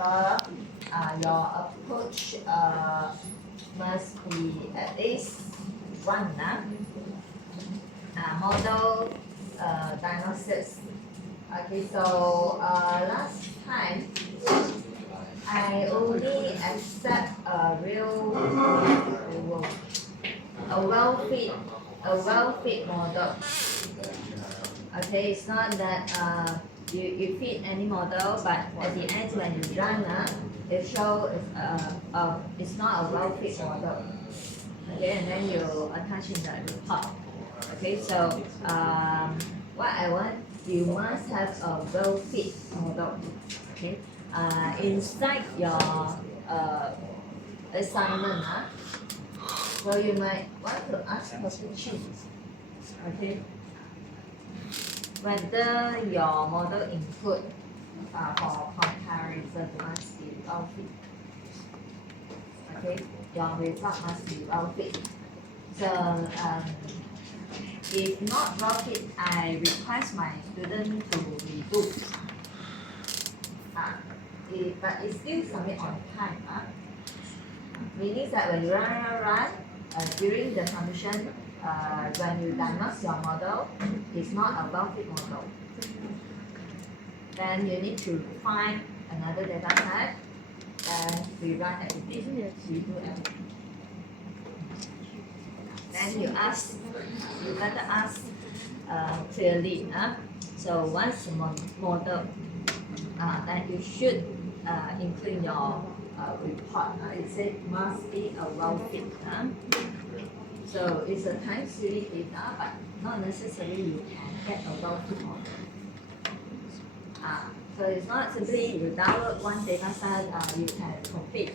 motor, your approach must be at least one model diagnosis. Okay, so last time I only accept a well-fit model. Okay, it's not that you fit any model, but at the end when you run, it shows it's not a well-fit model. Okay, and then you attach in the report. Okay, so what I want, you must have a well-fit model. Okay, inside your assignment, so you might want to ask questions. Okay, whether your model input for comparison must be well fit. Okay, your result must be well fit. So if not well fit, I request my student to redo. But it's still submit on time. Meaning that when you run, during the submission, when you diagnose your model, it's not a well-fit model. Then you need to find another data set and rerun everything, redo everything. Then you better ask clearly. So once the model, then you should include your report. It said must be a well-fit. So it's a time series data, but not necessarily you can get a well-fit model. So it's not simply you download one data set, you can complete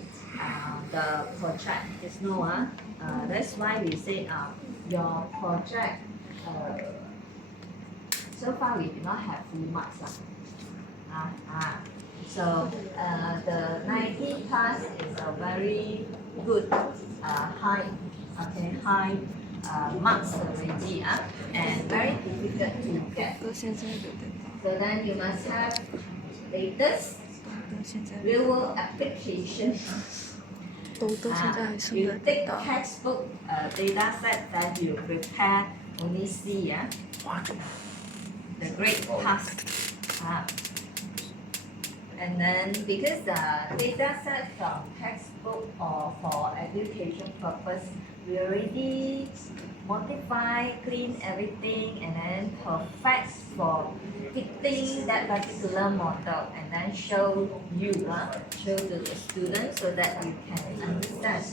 the project. It's no. That's why we say your project, so far we do not have full marks. So the 90 plus is a very good high marks already, and very difficult to get. So then you must have latest real world application. You take textbook data set that you prepare only C, the grade pass. And then because the data set from textbook or for education purpose, we already modify, clean everything, and then perfect for fitting that particular model, and then show to the students so that you can understand.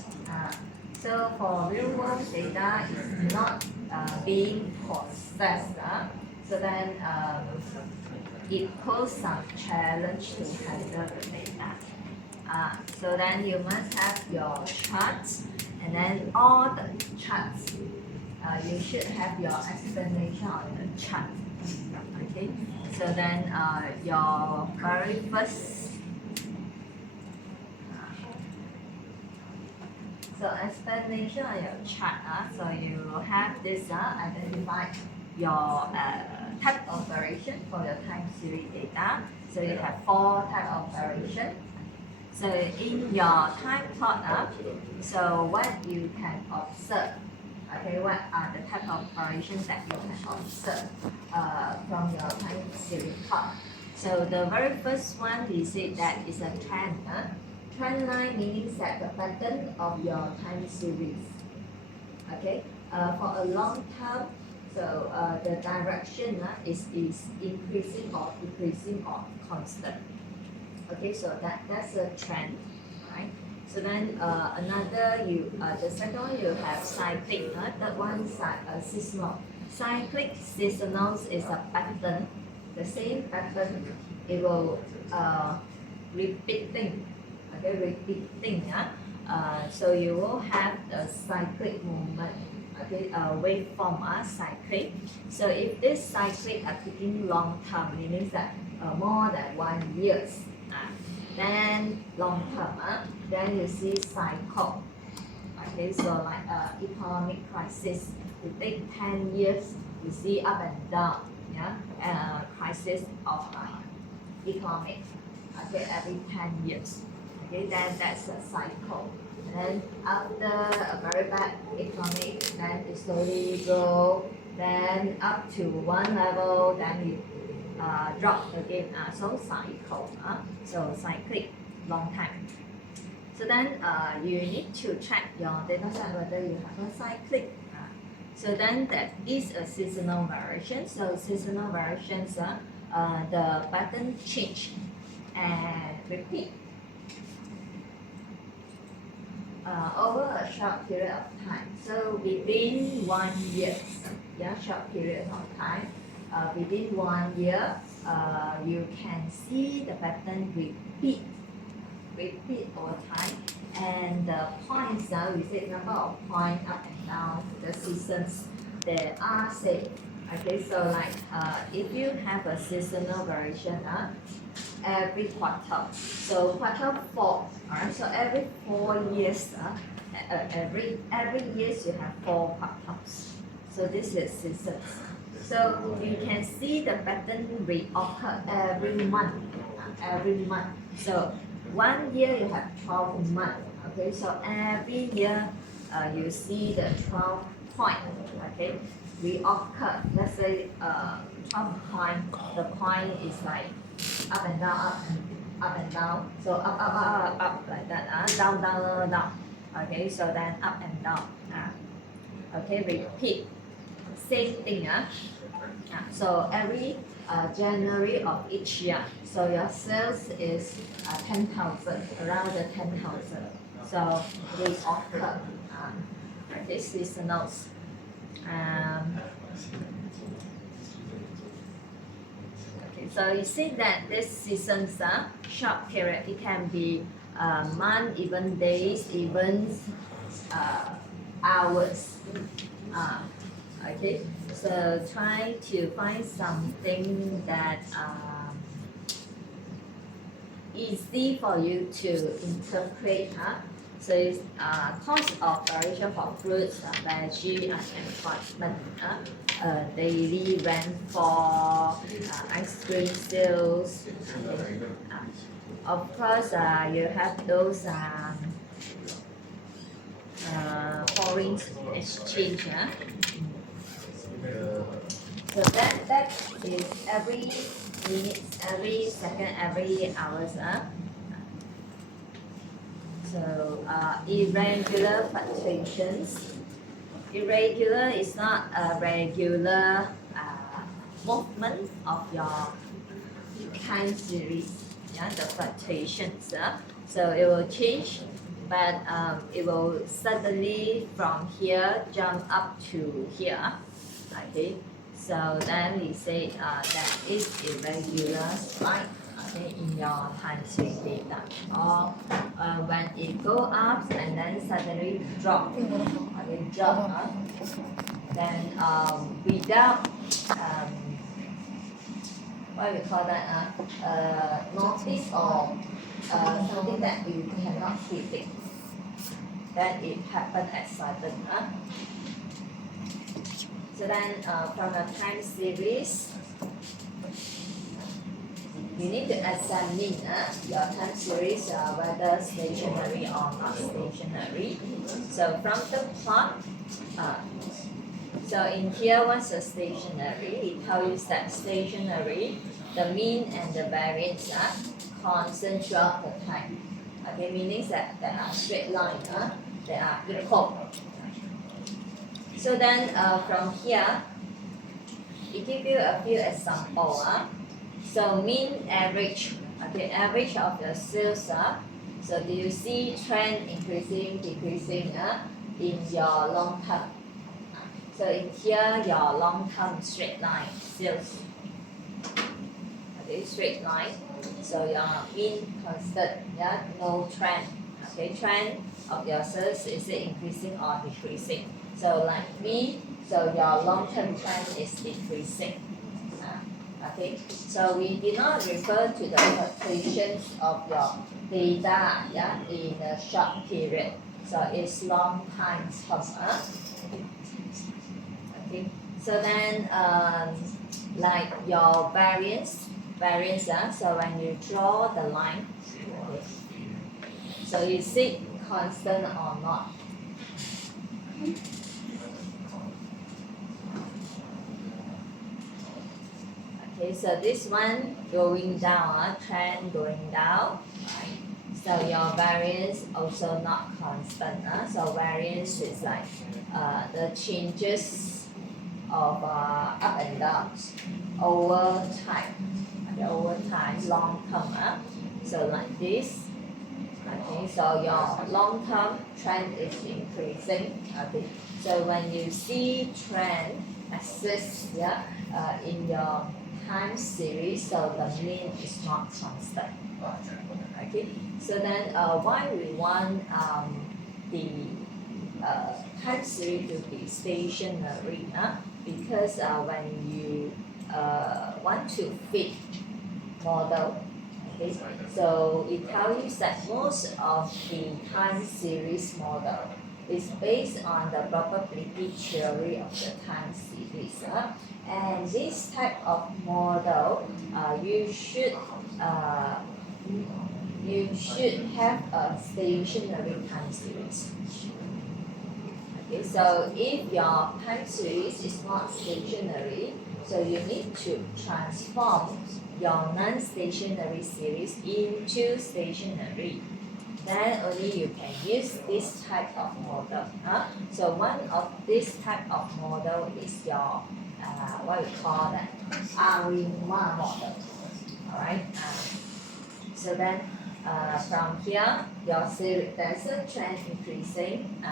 So for real world data is not being processed. So then it poses some challenge to handle the data. So then you must have your charts, and then all the charts, you should have your explanation on the chart. Okay, so then your very first, so explanation on your chart. So you have this identify your type of operation for your time series data. So you have 4 type of operation. So in your time plot, so what you can observe, okay, what are the type of operations that you can observe from your time series plot? So the very first one we say that is a trend. Trend line means that the pattern of your time series. Okay, for a long term, so the direction is increasing or decreasing or constant. Okay, so that's a trend, right? So then another the second one you have cyclic. Third one seasonal. Cyclic seasonal is a pattern, the same pattern. It will repeating. Okay, repeating. So you will have the cyclic movement. Okay, waveform cyclic. So if this cyclic are taking long term, meaning that more than 1 year, then long term, then you see cycle. Okay, so like economic crisis, it take 10 years, you see up and down, crisis of economic. okay, every 10 years. Okay, then that's a cycle. And after a very bad economic, then it slowly go, then up to one level, then it drop again. So cycle, so cyclic, long time. So then you need to check your data set whether you have a cyclic. So then that is a seasonal variation. So seasonal variations, the pattern change and repeat over a short period of time. So within 1 year, yeah, short period of time, within 1 year, you can see the pattern repeat over time, and the points, we say number of points up and down, the seasons, they are same. Okay, so like if you have a seasonal variation, every quarter, so quarter 4, alright, so every 4 years, every years you have 4 quarters. So this is seasons. So you can see the pattern reoccur every month, So 1 year you have 12 months. Okay, so every year you see the 12 point. Okay, reoccur. Let's say 12 point. The point is like up and down, up and down. So up like that. Down. Okay, so then up and down. Okay, repeat. Same thing. So every January of each year, so your sales is 10,000, around the 10,000. So they occur. Okay, seasonals. Okay, so you see that this seasons, short period, it can be month, even days, even hours. Okay, so try to find something that easy for you to interpret. So it's cost of variation for fruits, veggie, employment, daily rent for ice cream sales. Of course, you have those foreign exchange. So that is every minute, every second, every hours. So irregular fluctuations. Irregular is not a regular movement of your time series. Yeah, the fluctuations. So it will change, but it will suddenly from here jump up to here. Okay, so then we say that is irregular spike, okay, in your time series data. Or when it go up and then suddenly drop, okay, then without what we call that, notice or something that you cannot predict, that it happened at sudden. So then from a time series, you need to examine your time series, whether stationary or not stationary. So from the plot, so in here, what's the stationary? It tells you that stationary, the mean and the variance are constant throughout the time. Okay, meaning that there are straight lines, they are equal. So then from here, it gives you a few examples. So mean average, okay, average of your sales. So do you see trend increasing, decreasing in your long term? So in here, your long term straight line sales. Okay, straight line. So your mean constant, yeah, no trend. Okay, trend of your sales, is it increasing or decreasing? So like me, so your long-term trend is decreasing. Okay, so we did not refer to the fluctuations of your data, yeah, in a short period. So it's long time term. Okay, so then like your variance variance. So when you draw the line, okay, so is it constant or not? Okay, so this one going down, trend going down, right? So your variance also not constant. So variance is like the changes of up and downs over time, long term. So like this. Okay, so your long term trend is increasing. Okay, so when you see trend exists, in your time series, so the mean is not constant. Okay, so then why we want the time series to be stationary? Because when you want to fit model, okay, so it tells you that most of the time series model is based on the probability theory of the time series. And this type of model, you should have a stationary time series. Okay, so if your time series is not stationary, so you need to transform your non-stationary series into stationary. Then only you can use this type of model. So one of this type of model is your what we call that ARIMA model. Alright. So then from here your series there's a trend increasing.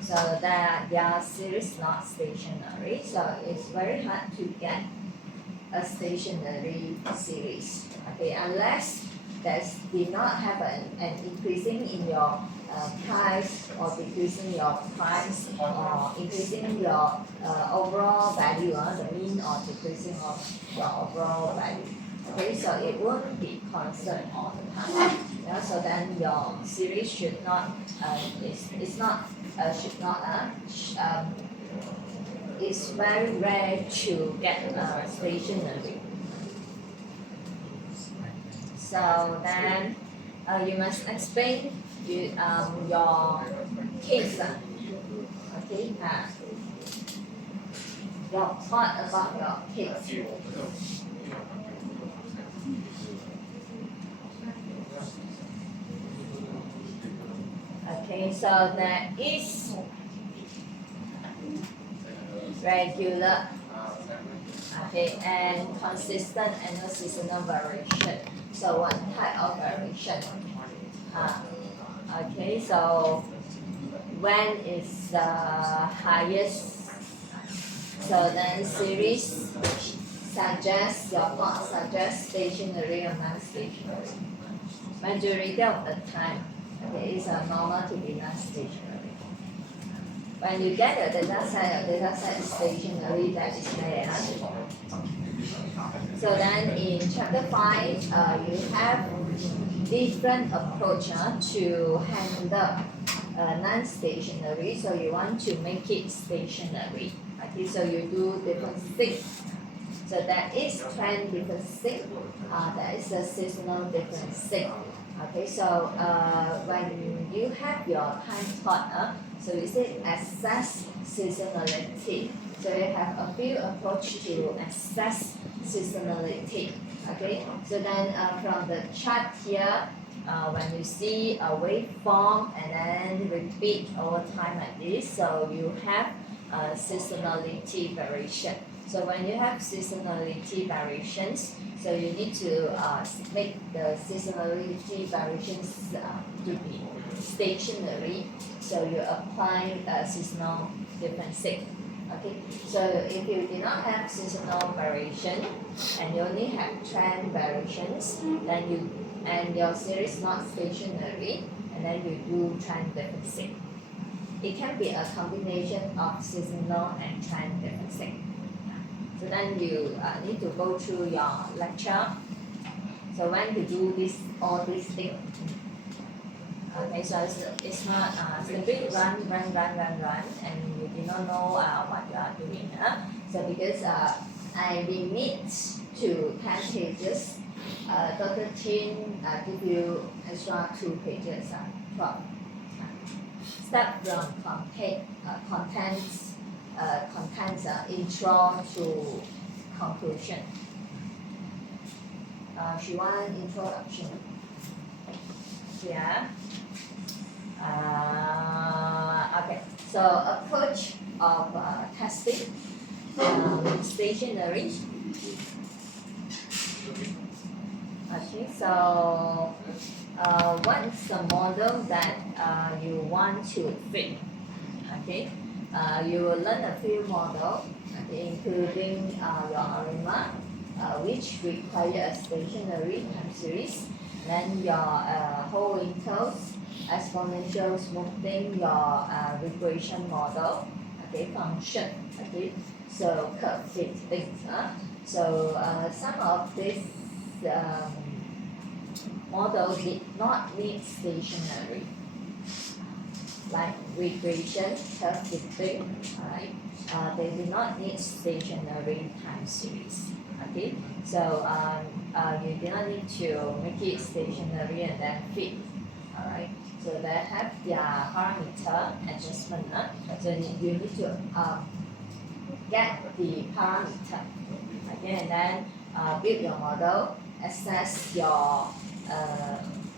So that their series not stationary. So it's very hard to get a stationary series. Okay, unless that did not have an increasing in your price or decreasing your price or increasing your overall value, the mean or decreasing of your overall value. Okay, so it won't be constant all the time. So then your series should not it's very rare to get stationary. So then you must explain your case. Okay, your thought about your case. Okay, so there is regular, okay, and consistent annual seasonal variation. So what type of variation? Okay, so when is the highest? So then series suggests your thought suggests stationary or non-stationary. Majority of the time, okay, it's normal to be non-stationary. When you get your data set is stationary, that is there. So then in chapter 5, you have different approach to handle non-stationary. So you want to make it stationary. Okay, so you do different things. So that is trend differencing. That is a seasonal differencing. Okay, so when you have your time plot, so you say assess seasonality. So you have a few approach to assess seasonality. Okay, so then from the chart here, when you see a waveform and then repeat over time like this, so you have seasonality variation. So when you have seasonality variations, so you need to make the seasonality variations to be stationary. So you apply seasonal differencing. Okay, so if you do not have seasonal variation and you only have trend variations, then your series not stationary, and then you do trend differencing. It can be a combination of seasonal and trend differencing. So then you need to go through your lecture. So when you do all these things, okay, so it's not simply run, and you do not know what you are doing. So because I limit to 10 pages, Dr. Chin give you extra 2 pages, 12. Start from contents, intro to conclusion. She want introduction. Yeah. Okay. So approach of testing stationery. Okay. So what's the model that you want to fit? Okay. You will learn a few models, okay, including your ARIMA, which require a stationary time series. Then your whole intervals, exponential smoothing, your regression model, okay, function, okay, so curve fitting. So some of these models did not need stationary, like regression, curve fitting, right? They do not need stationary time series. Okay, so you do not need to make it stationary and then fit. All right, so they have their parameter adjustment. So you need to get the parameter. Okay, and then build your model, assess your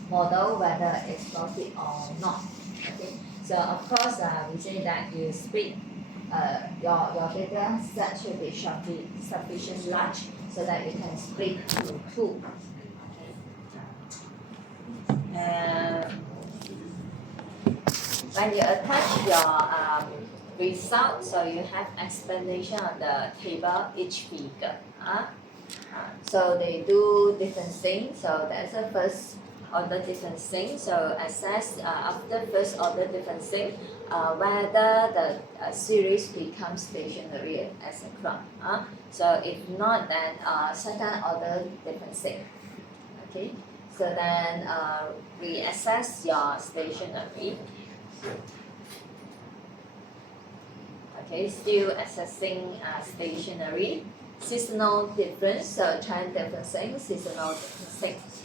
model whether it's floated or not. Okay, so of course we say that you split your data set should be sufficient large so that you can split to 2. When you attach your result, so you have explanation on the table each figure. So they do different things. So that's the first order different things. So assess after first order different thing, whether the series becomes stationary as a graph. So if not, then second order different thing. Okay. So then we assess your stationary. Okay, still assessing stationary. Seasonal difference, so trend different things, seasonal different things.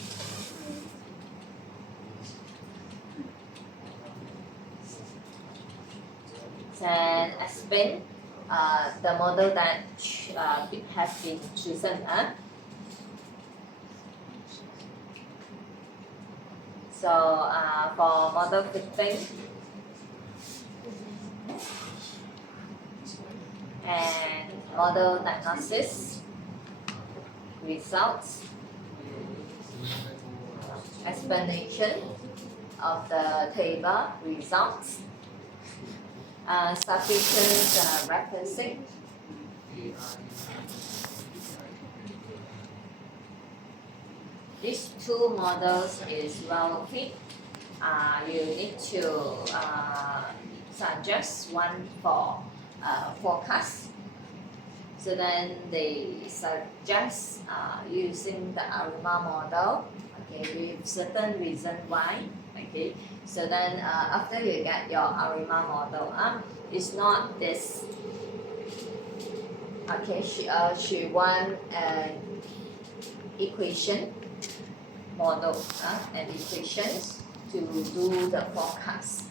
And explain the model that has been chosen. So for model fitting and model diagnosis, results, explanation of the table, results, sufficient referencing, these 2 models is well fit. You need to suggest one for forecast. So then they suggest using the ARIMA model, okay, with certain reason why. Okay, so then after you get your ARIMA model, it's not this. Okay, she want an equation model and equations to do the forecast.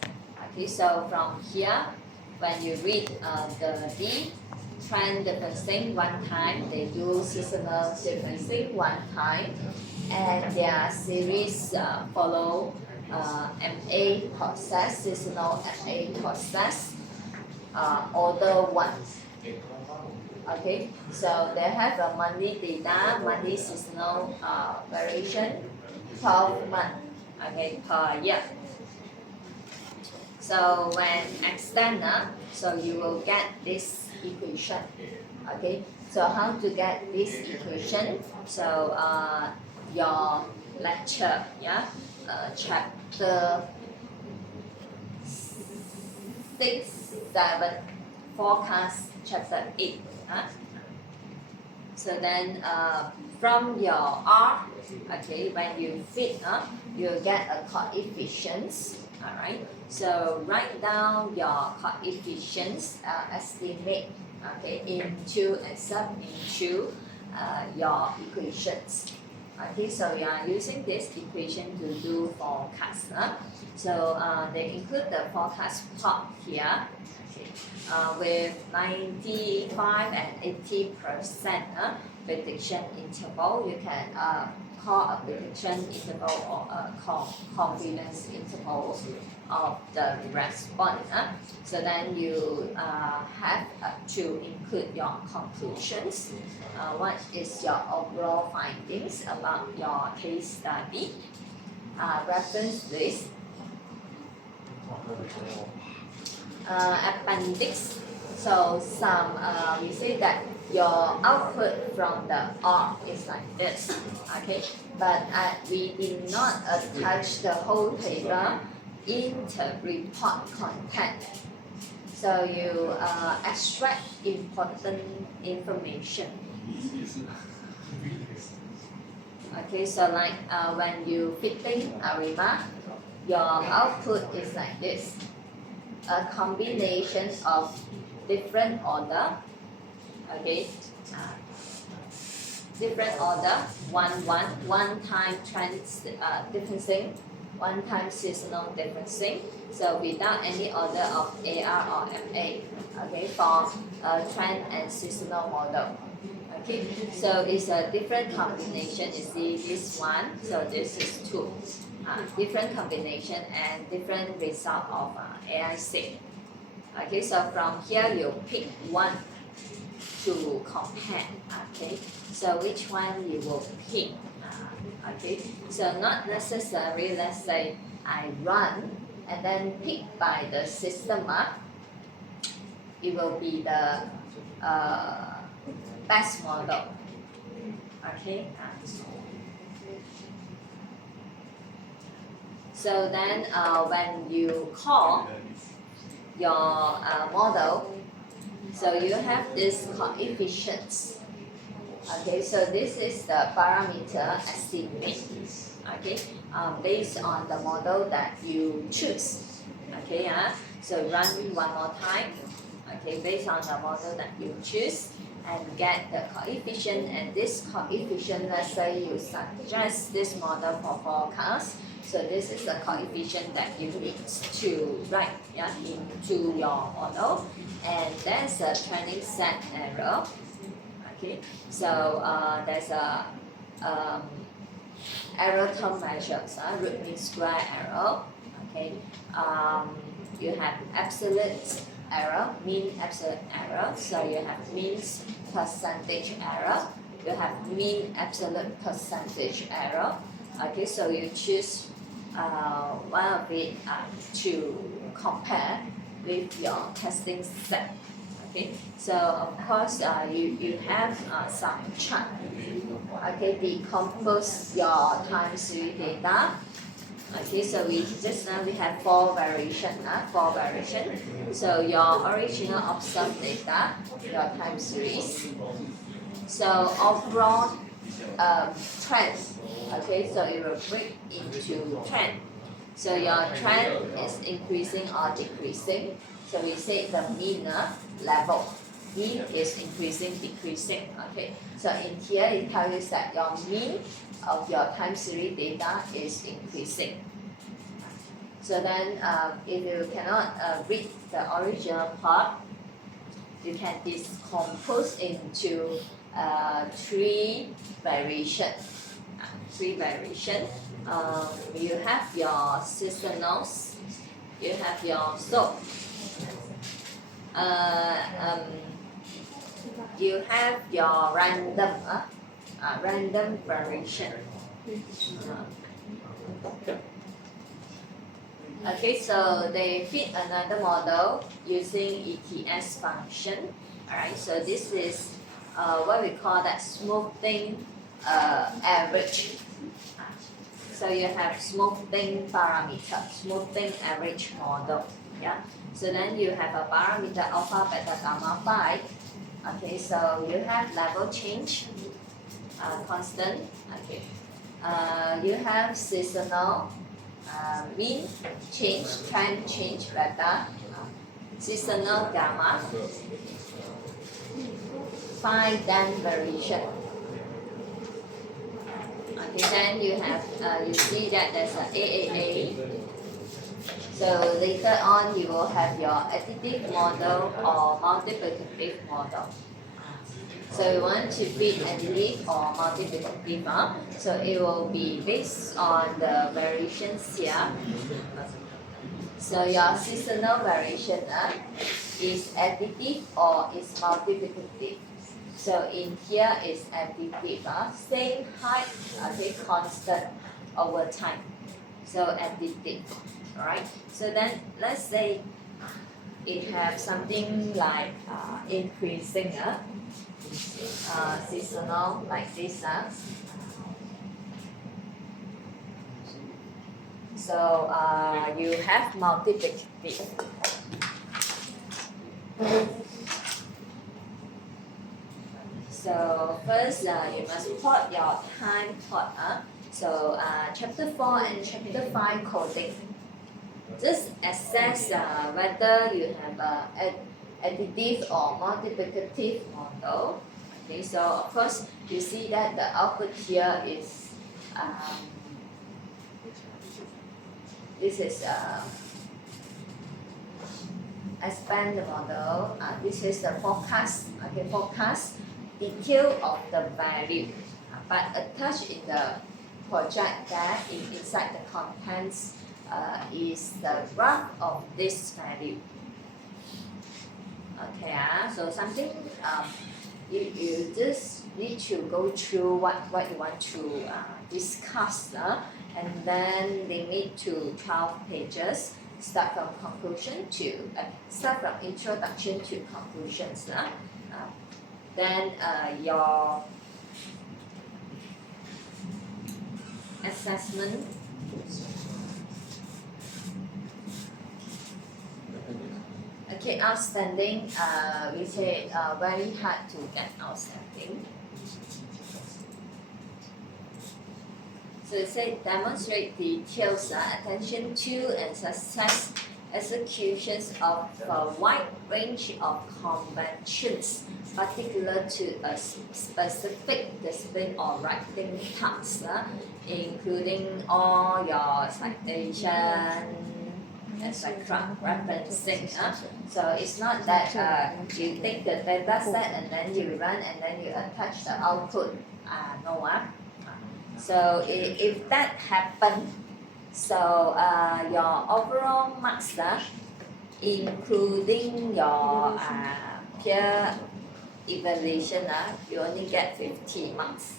Okay, so from here, when you read the D, trend differencing 1 time, they do seasonal differencing 1 time, and their series follow MA process, seasonal MA process, order 1. Okay, so they have a monthly data, monthly seasonal variation, 12 months, okay, per year. So when extend, so you will get this equation. Okay, so how to get this equation? So your lecture, chapter 6, 7, forecast chapter 8. So then from your R, okay, when you fit, you'll get a coefficients. Alright, so write down your coefficients, estimate, okay, into and sub into your equations. Okay, so we are using this equation to do forecast. So they include the forecast plot here. Okay, with 95 and 80% prediction interval, you can call a prediction interval or a confidence interval of the response. So then you have to include your conclusions. What is your overall findings about your case study? Reference list. Appendix. So some we say that your output from the R is like this. Okay, but we did not attach the whole table in the report content. So you extract important information. Okay, so like when you fitting a remark, your output is like this. A combination of different order, okay, different order, one time trends differencing, one time seasonal differencing. So without any order of AR or MA, okay, for trend and seasonal model. Okay, so it's a different combination. You see this one, so this is two. Different combination and different result of AIC. Okay, so from here you pick one to compare. Okay, so which one you will pick? Okay, so not necessary. Let's say I run and then pick by the system. It will be the best model. Okay. So then when you call your model, so you have these coefficients. Okay, so this is the parameter estimate. Okay, based on the model that you choose. Okay, so run one more time. Okay, based on the model that you choose and get the coefficient, and this coefficient, let's say you suggest this model for forecast. So this is the coefficient that you need to write into your model, and there's a training set error. Okay, so there's a error term measures, root mean square error. Okay, you have absolute error, mean absolute error. So you have means percentage error. You have mean absolute percentage error. Okay, so you choose one of it to compare with your testing set. Okay, so of course you have some chart. Okay, decompose your time series data. Okay, so we just now we have four variation. So your original observed data, your time series. So overall trend. Okay, so it will break into trend. So your trend is increasing or decreasing. So we say the mean level. Mean is increasing, decreasing. Okay, so in here it tells you that your mean of your time series data is increasing. So then if you cannot read the original plot, you can decompose into three variations. You have your seasonals, you have your slope, you have your random variation. Okay, so they fit another model using ETS function. Alright, so this is what we call that smoothing average. So you have smoothing parameter, smoothing average model. Yeah. So then you have a parameter alpha, beta, gamma, phi. Okay, so you have level change, constant. Okay. You have seasonal, mean change, trend change, beta, seasonal gamma, phi, then variation. Okay, then you have you see that there's a AAA. So later on you will have your additive model or multiplicative model. So you want to fit additive or multiplicative, so it will be based on the variations here. So your seasonal variation is additive or is multiplicative. So in here is additive, same height, okay, constant over time. So additive, alright. So then let's say it have something like increasing, seasonal like this. So you have multiplicative. So first you must plot your time plot. So chapter 4 and chapter 5 coding. Just assess whether you have additive or multiplicative model. Okay, so of course you see that the output here is this is expand the model. This is the forecast. Okay, forecast detail of the value, but attached in the project that inside the contents is the graph of this value. Okay, so something you just need to go through what you want to discuss, and then limit to 12 pages. Start from conclusion to start from introduction to conclusions. Then your assessment. Okay, outstanding. We say very hard to get outstanding. So it said demonstrate details, attention to and success executions of a wide range of conventions particular to a specific discipline or writing task, including all your citation, etc. referencing. So it's not that you take the data set and then you run and then you attach the output. No. So if that happens, so your overall marks, including your peer evaluation, you only get 50 marks.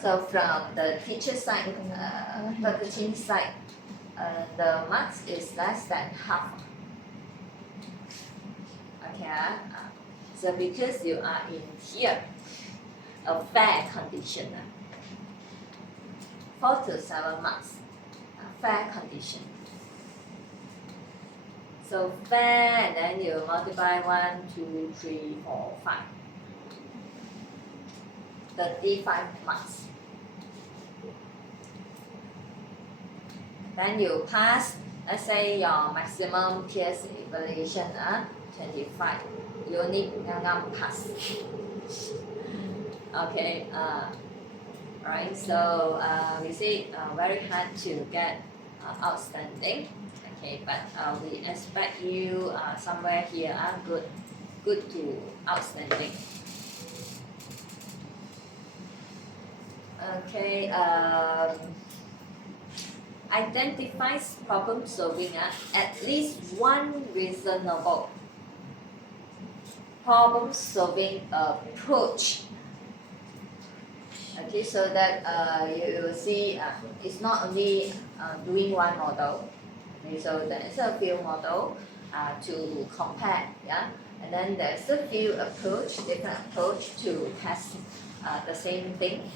So from the teacher side, faculty side, the marks is less than half. Okay, so because you are in here, a fair condition, 4 to 7 marks, fair condition. So fair, and then you multiply 1, 2, 3, 4, 5. 35 marks. Then you pass, let's say your maximum peers evaluation, 25. You only pass. Okay, right, so we say very hard to get outstanding. Okay, but we expect you somewhere here good to outstanding. Okay, identifies problem solving, at least one reasonable problem solving approach. Okay, so that you will see it's not only doing one model. Okay, so there's a few model to compare, yeah, and then there's a few different approach to test the same thing.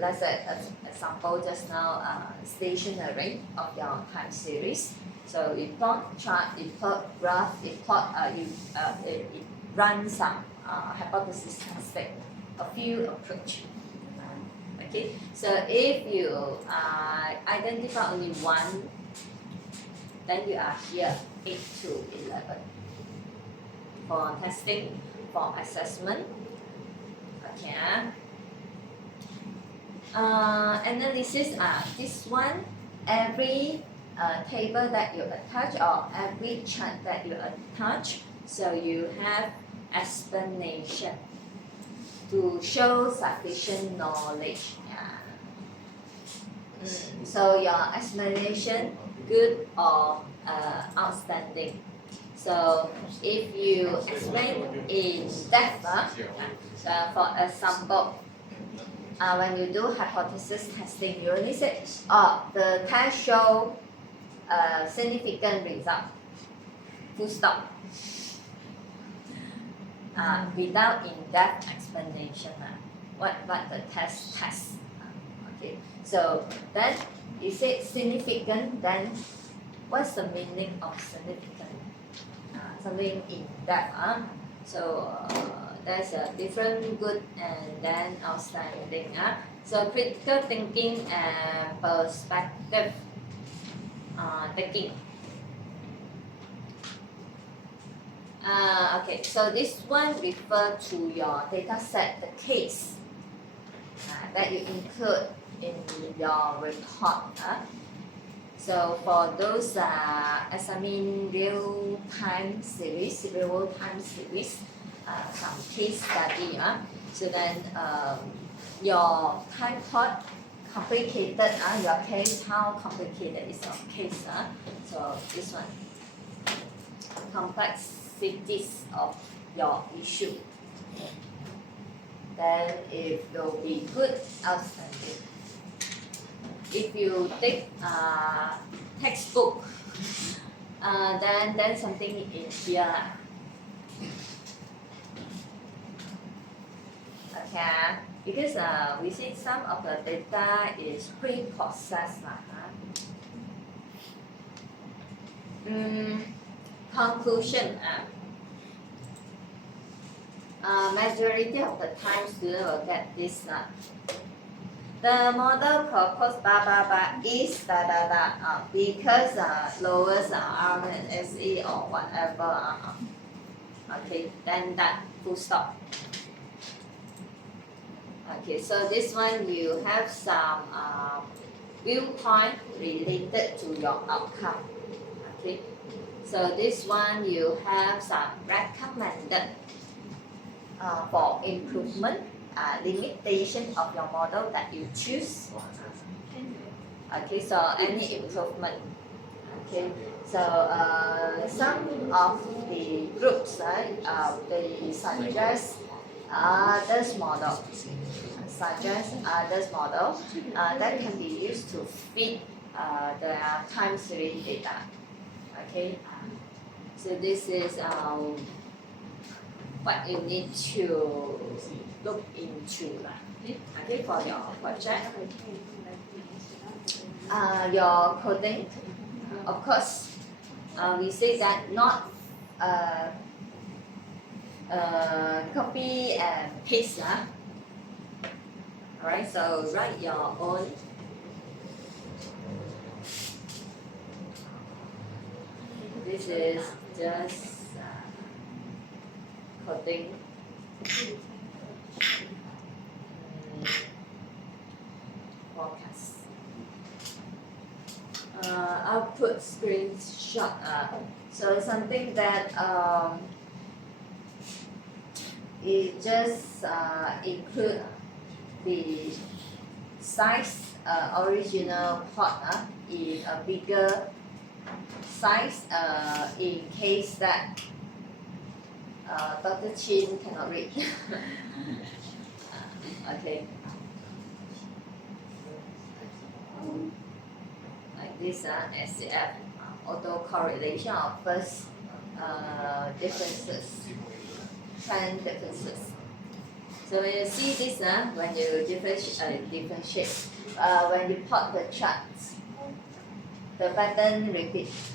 Let's say example just now, stationary of your time series. So you plot chart, you plot graph, it runs some hypothesis testing, a few approach. Okay, so if you identify only one, then you are here 8 to 11 for testing, for assessment. Okay. Analysis, this one, every table that you attach or every chart that you attach, so you have explanation to show sufficient knowledge. So your explanation good or outstanding. So if you explain in depth, for example, when you do hypothesis testing, you only say, the test show significant result, full stop, without in-depth explanation, what the test tests. Okay, so then you say significant, then what's the meaning of significant? Something in depth. So there's a different good and then outstanding. So critical thinking and perspective taking. Okay, so this one refer to your data set, the case that you include in your report. So for those examine real-time series, some case study. So then your time plot complicated. Your case, how complicated is your case? So this one, complexities of your issue. Then it will be good, outstanding. If you take textbook, then something in here. Okay, because we see some of the data is pre-processed. Conclusion. Majority of the time students will get this. The model proposed is because lowers RMSE or whatever. Okay, then that full stop. Okay, so this one you have some viewpoint related to your outcome. Okay, so this one you have some recommended for improvement, limitation of your model that you choose. Okay, so any improvement. Okay, so some of the groups they suggest others model. That can be used to fit the time series data. Okay, so this is what you need to look into. Okay, for your project. Your coding, of course, we say that not copy and paste. Alright, so write your own. This is just coding. Forecast. Output screenshot. So something that it just include the size original plot in a bigger size in case that Dr. Chin cannot read. Okay. Like this SCF, autocorrelation of first differences, trend differences. So when you see this, when you differentiate, when you plot the charts, the pattern repeats.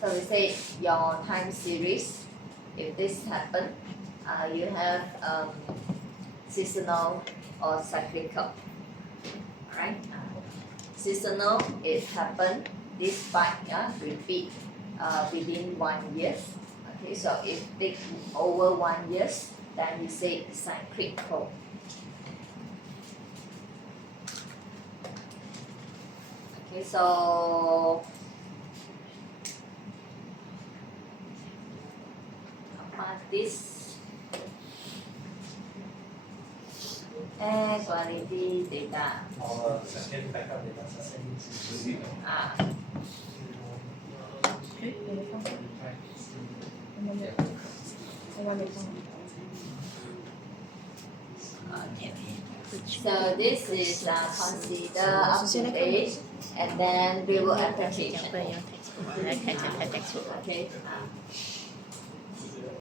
So we say your time series, if this happen, you have seasonal or cyclical. Alright? Seasonal, it happen, this spike repeat within 1 year. Okay, so if it over 1 year, then we say cyclical. Okay, so apply this and quality data. Our second backup data set. Ah, okay. So this is consider up to date, and then we will application. Okay.